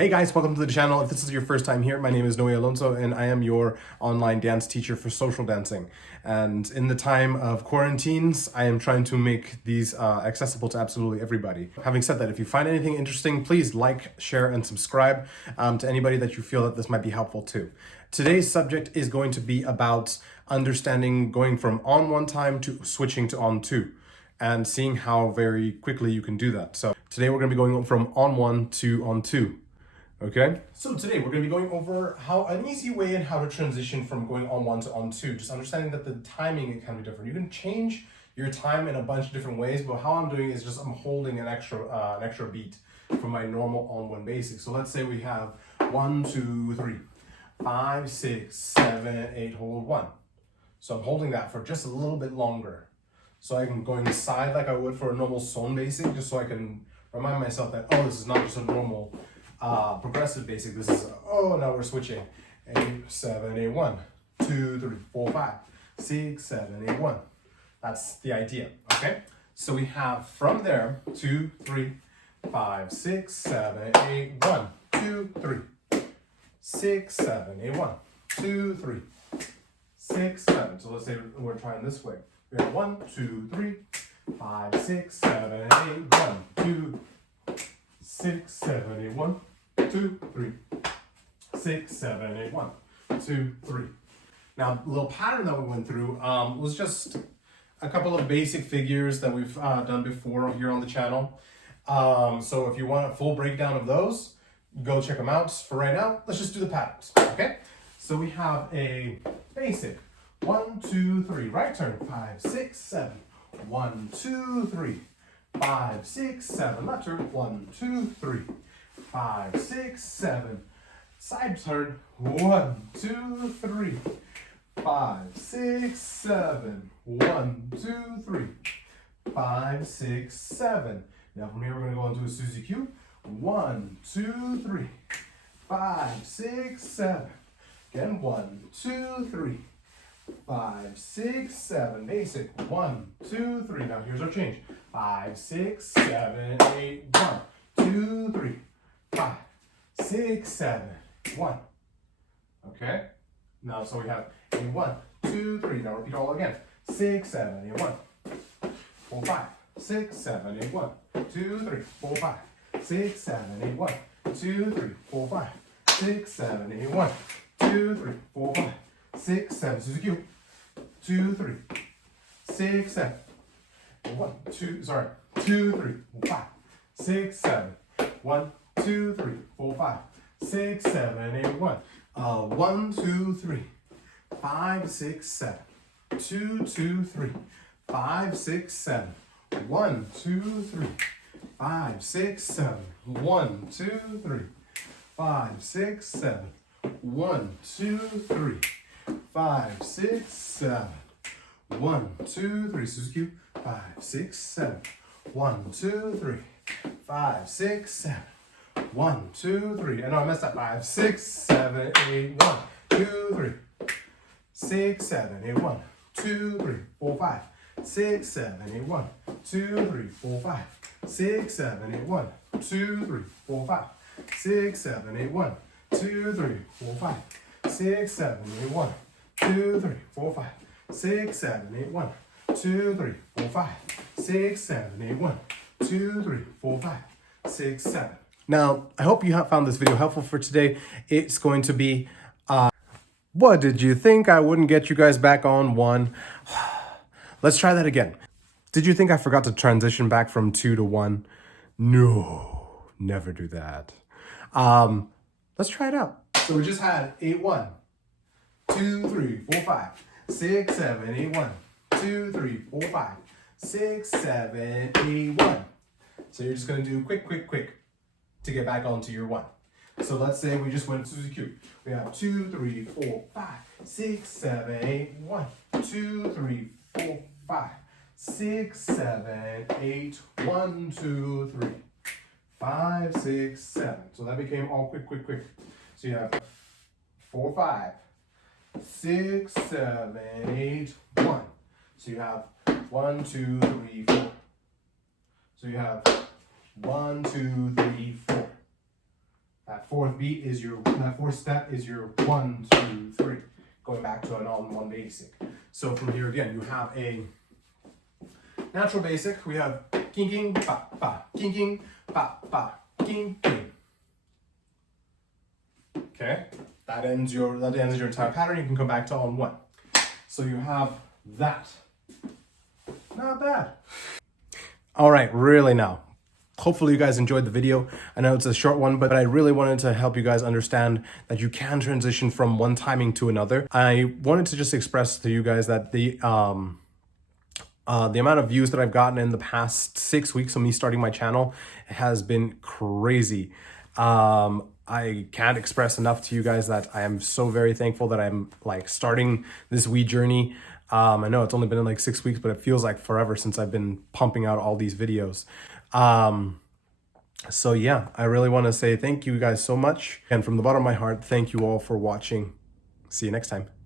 Hey guys, welcome to the channel. If this is your first time here, my name is Noe Alonso and I am your online dance teacher for social dancing. And in the time of quarantines, I am trying to make these accessible to absolutely everybody. Having said that, if you find anything interesting, please like, share, and subscribe to anybody that you feel that this might be helpful to. Today's subject is going to be about understanding going from on one time to switching to on two, and seeing how very quickly you can do that. So today we're going to be going from on one to on two. Okay, so today we're going to be going over an easy way and how to transition from going on one to on two. Just understanding that the timing can be different. You can change your time in a bunch of different ways, but how I'm doing is just I'm holding an extra beat from my normal on one basic. So let's say we have 1, 2, 3, 5, 6, 7, 8, hold 1. So I'm holding that for just a little bit longer. So I'm going side like I would for a normal son basic, just so I can remind myself that, oh, this is not just a normal progressive basic. This is, now we're switching. 8, 7, 8, 1, 2, 3, 4, 5, 6, 7, 8, 1. That's the idea, okay? So we have from there 2, 3, 5, 6, 7, 8, 1, 2, 3, 6, 7, 8, 1, 2, 3, 6, 7. So let's say we're trying this way. We have 1, 2, 3, 5, 6, 7, 8, 1, 2, 6, 7, 8, 1, 2, 3, 6, 7, 8, 1, 2, 3. Now, the little pattern that we went through was just a couple of basic figures that we've done before here on the channel. So if you want a full breakdown of those, go check them out. For right now, let's just do the patterns, okay? So we have a basic 1, 2, 3, right turn, 5, 6, 7, 1, 2, 3, 5, 6, 7, left turn, 1, 2, 3, 5, 6, 7, side turn, 1, 2, 3, 5, 6, 7, 1, 2, 3, 5, 6, 7. Now from here we're going to go into a Suzy Q. 1, 2, 3, 5, 6, 7. Again, 1, 2, 3, 5, 6, 7. Basic. 1, 2, 3. Now here's our change. 5, 6, 7, 8, 1, 2, 3, 5, 6, 7, 1. Okay? Now, so we have a 1, 2, 3. Now repeat all again. 6, 7, 8, 1, 4, 5, 6, 7, 8, 1, 2, 3, 4, 5, 6, 7, 8, 1, 2, 3, 4, 5, 6, 7, 8, 1, 2, 3, 4, 5, 6, 7. Suzy Q. 2, 3, 6, 7. 1, 2, 2, 3, 4, 5, 6, 7. 1, 2, 3, 4, 5, 6, 7, 8, 1. 1, 2, 3, 5, 6, 7. 2, 2, 3, 5, 6, 7. 1, 2, 3, 5, 6, 7. 1, 2, 3, 5, 6, 7. 1, 2, 3, 5, 6, 7. 1, 2, 3, Suzy Q. 5, 6, 7. 1, 2, 3, 5, 6, 7. 1, 2, 3. I know I messed up. 5, 6, 7, 8, 1, 2, 3, 6, 7, 8, 1, 2, 3, 4, 5, 6, 7, 8, 1, 2, 3, 4, 5, 6, 7, 8, 1, 2, 3, 4, 5, 6, 7, 8, 1, 2, 3, 4, 5, 6, 7, 8, 1, 2, 3, 4, 5, 6, 7, 8, 1, 2, 3, 4, 5, 6, 7, 8, 1, 2, 3, 4, 5, 6, 7. Now, I hope you have found this video helpful for today. It's going to be, what did you think I wouldn't get you guys back on one? Let's try that again. Did you think I forgot to transition back from 2 to 1? No, never do that. Let's try it out. So we just had 8, 1, 2, 3, 4, 5, 6, 7, 8, 1, 2, 3, 4, 5, 6, 7, 8, 1. So you're just going to do quick to get back onto your 1. So let's say we just went Suzy Q. We have 2, 3, 4, 5, 6, 7, 8, 1, 2, 3, 4, 5, 6, 7, 8, 1, 2, 3, 5, 6, 7. So that became all quick. So you have 4, 5, 6, 7, 8, 1. So you have 1, 2, 3, 4. So you have 1, 2, 3, 4. That fourth beat is that fourth step is your 1, 2, 3, going back to an all-in-one basic. So from here again, you have a natural basic. We have king king ba ba, king king ba ba, king king. Okay, that ends your entire pattern. You can come back to all-in-one. So you have that. Not bad. All right, really now. Hopefully you guys enjoyed the video. I know it's a short one, but I really wanted to help you guys understand that you can transition from one timing to another. I wanted to just express to you guys that the amount of views that I've gotten in the past 6 weeks of me starting my channel has been crazy. I can't express enough to you guys that I am so very thankful that I'm like starting this wee journey. I know it's only been like 6 weeks, but it feels like forever since I've been pumping out all these videos. So yeah, I really want to say thank you guys so much. And from the bottom of my heart, thank you all for watching. See you next time.